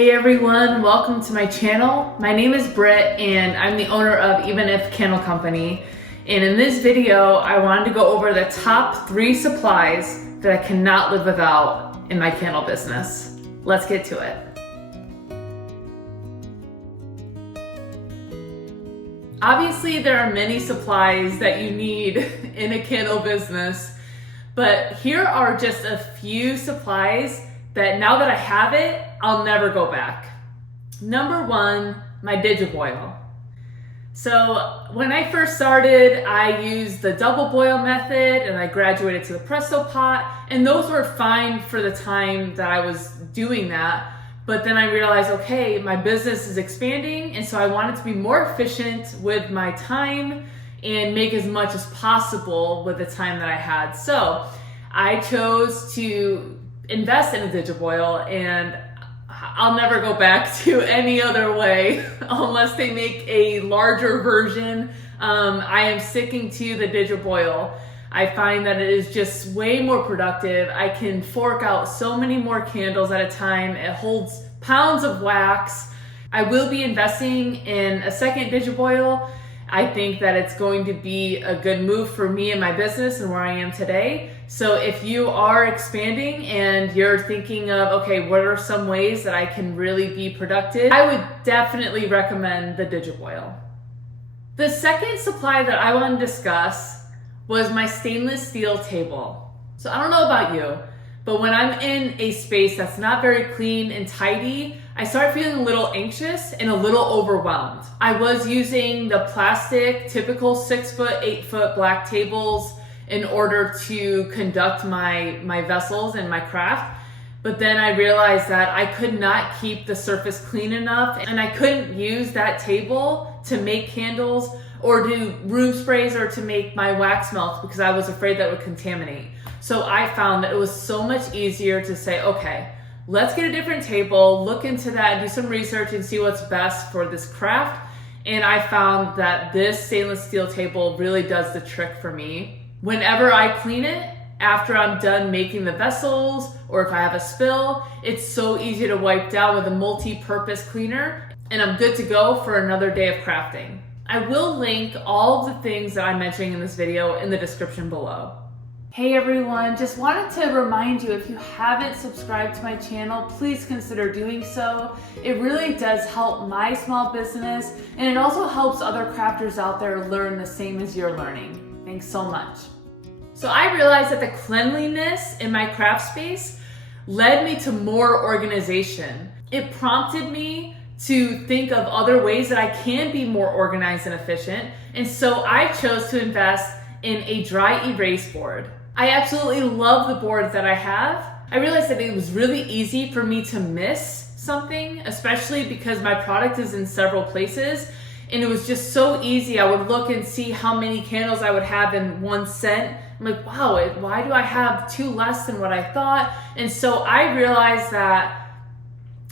Hey everyone, welcome to my channel. My name is Britt and I'm the owner of Even If Candle Company. And in this video, I wanted to go over the top 3 supplies that I cannot live without in my candle business. Let's get to it. Obviously, there are many supplies that you need in a candle business, but here are just a few supplies that now that I have it, I'll never go back. Number 1, my Digiboil. So when I first started, I used the double boil method and I graduated to the Presto pot, and those were fine for the time that I was doing that. But then I realized, okay, my business is expanding, and so I wanted to be more efficient with my time and make as much as possible with the time that I had. So I chose to invest in a Digiboil, and I'll never go back to any other way unless they make a larger version. I am sticking to the Digiboil. I find that it is just way more productive. I can fork out so many more candles at a time. It holds pounds of wax. I will be investing in a second Digiboil. I think that it's going to be a good move for me and my business and where I am today. So if you are expanding and you're thinking of, okay, what are some ways that I can really be productive? I would definitely recommend the Digiboil. The second supply that I want to discuss was my stainless steel table. So I don't know about you, but when I'm in a space that's not very clean and tidy, I start feeling a little anxious and a little overwhelmed. I was using the plastic, typical 6-foot, 8-foot black tables in order to conduct my vessels and my craft. But then I realized that I could not keep the surface clean enough, and I couldn't use that table to make candles or do room sprays or to make my wax melts because I was afraid that would contaminate. So I found that it was so much easier to say, okay, let's get a different table, look into that, and do some research and see what's best for this craft. And I found that this stainless steel table really does the trick for me. Whenever I clean it, after I'm done making the vessels, or if I have a spill, it's so easy to wipe down with a multi-purpose cleaner, and I'm good to go for another day of crafting. I will link all of the things that I'm mentioning in this video in the description below. Hey everyone, just wanted to remind you, if you haven't subscribed to my channel, please consider doing so. It really does help my small business, and it also helps other crafters out there learn the same as you're learning. Thanks so much. So I realized that the cleanliness in my craft space led me to more organization. It prompted me to think of other ways that I can be more organized and efficient, and so I chose to invest in a dry erase board. I absolutely love the boards that I have. I realized that it was really easy for me to miss something, especially because my product is in several places, and it was just so easy. I would look and see how many candles I would have in one scent. I'm like, wow, why do I have 2 less than what I thought? And so I realized that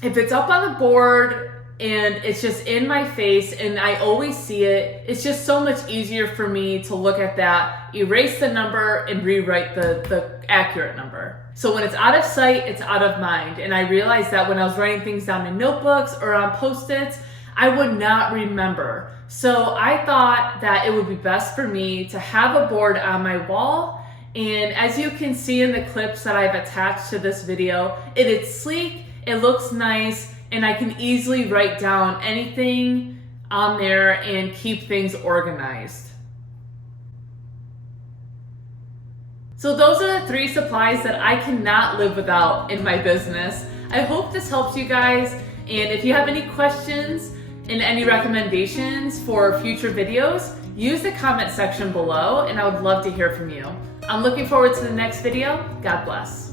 if it's up on the board and it's just in my face and I always see it, it's just so much easier for me to look at that, erase the number, and rewrite the accurate number. So when it's out of sight, it's out of mind. And I realized that when I was writing things down in notebooks or on Post-its, I would not remember. So I thought that it would be best for me to have a board on my wall. And as you can see in the clips that I've attached to this video, it is sleek, it looks nice, and I can easily write down anything on there and keep things organized. So those are the 3 supplies that I cannot live without in my business. I hope this helps you guys, and if you have any questions and any recommendations for future videos, use the comment section below and I would love to hear from you. I'm looking forward to the next video. God bless.